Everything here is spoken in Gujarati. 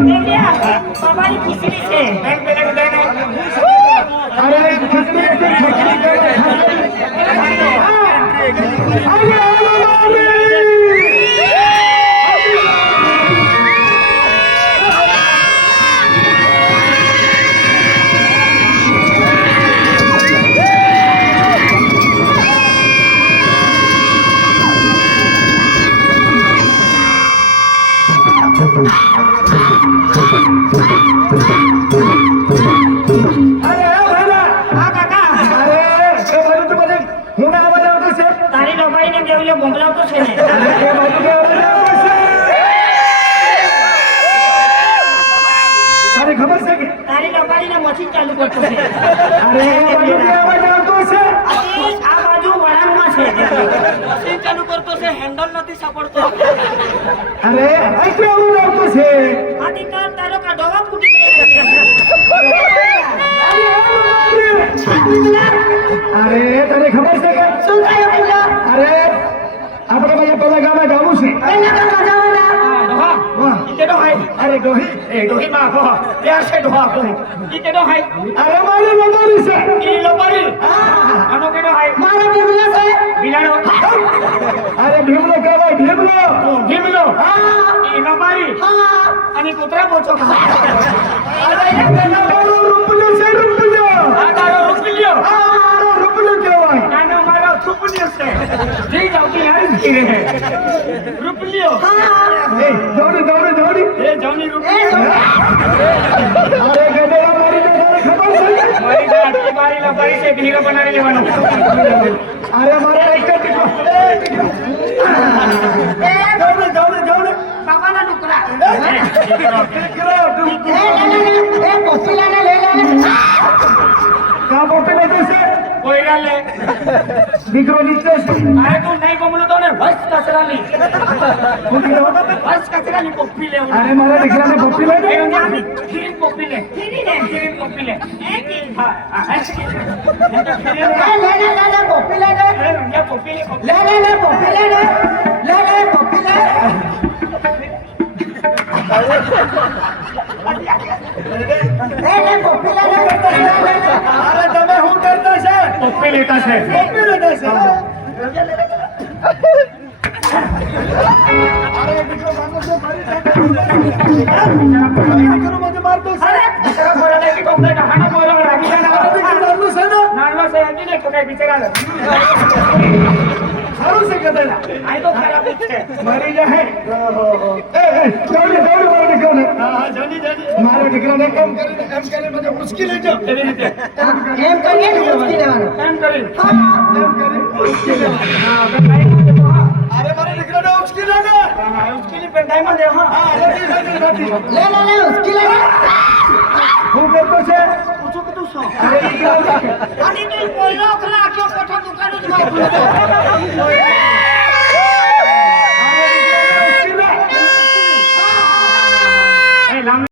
બાબાની ખીચડી છે. અરે ખીચડી બોંબલાવતો છે ને. તારી ખબર છે કે તારી લબાડીને મશીન ચાલુ કરતો છે. અરે અવાજ આવતો છે. આ બાજુ વળાંકમાં છે. મશીન ચાલુ કરતો છે, હેન્ડલ નથી સાંભળતો. અરે અહીંથી અવાજ આવતો છે. આ દીકરા તારો કાઢવા ફૂટી ગયો. અરે તને ખબર છે કે શું થયું પેલા? અરે આપણે બધા પેલા ગામમાં જવું છે. પેલા ગામમાં જવાના. ડોહા, વાહ. ઈ કેડો હાય? અરે ડોહી એ ડોહીમાં ડોહા. ત્યાં છે ડોહા કો. ઈ કેડો હાય? અરે મારી નંબરી છે. ઈ લોપારી. હા. આનો કેડો હાય? મારો બીબલો છે. બિલાડો. અરે ભીમલો કહેવાય ભીમલો. ભીમલો. હા ઈ લોપારી. હા. અને કૂતરા પોચો ખાય. અરે એના મારો રૂપિયો છે રૂપિયો. આ તારો રૂપિયો. આ મારો રૂપિયો કહેવાય. આનો મારો થૂપલિયો છે. જી જાવતી આવી કી રહે. રૂપિયો. એ દોડી દોડી દોડી. એ જવની રૂપિયો. અરે ગધેડા મારી તને ખબર છે. મારી તો આટલી મારી લોપારી છે, ભીરો બનાવી લેવાનો. અરે મારા એક જ દીકરો. દોડી દોડી દોડી. બાબાના ડુકરા. દીકરો તું એ પોસીલાને લઈ લે. કા બોટે બેઠો છે. કોઈરા લે. દીકરો નીચે છે. અરે તું નહીં ગમલું તો ને વસ કચરાની. હું કીધું? વસ કચરાની પપ્પી લે. અરે મારા દીકરાને પપ્પી લઈ એ દે. આની ખીરી પપ્પી લે. ખીરી પપ્પી લે. હા, હા, હા. એ તો ખીરી લે. લે પોપી લે લે. અરે રંગિયા પપ્પી લે, પપ્પી. લે પોપી લે લે. લે પોપી લે. લે પોપી લે લે. અરે તમે શું કરતા છે. પપ્પી લેતા છે. પપ્પી લેતા છે. અરે દીકરો મારતો છે મારી સાથે. દીકરો મને મારતો છે. અરે બિચારા બોલાને કે કોકને કહાનો બોલો રાગી ના અરે દીકરો મારતો છે ને. નાનલો છે એની ને કોકે બિચારા લે. સારું છે ગધેડા. આ તો ખરાબ જ છે. મરી જાય. એ દોડી દોડી મારા દીકરાને. હા, જલ્દી જલ્દી. મારા દીકરાને એમ કરીને મને ઉચકી લેજો. એવી રીતે એમ કરીએ ને ઉચકી લેવાનું. એમ કરી. એમ કરીને ઉચકી લેજો. હા, બે ભાઈ ને તો હા. અરે મારા દીકરાને ઉચકી લે ને. હા, ઉચકીની પેંડાઈમાં દે હા. હા નથી નથી નથી. લે ઉચકી લે. હું કહેતો છે. પૂછો કે તું શું? અરે દીકરા આની તો કોઈનો અખલા આખ્યો કોઠો દુકાન જ વાપરું.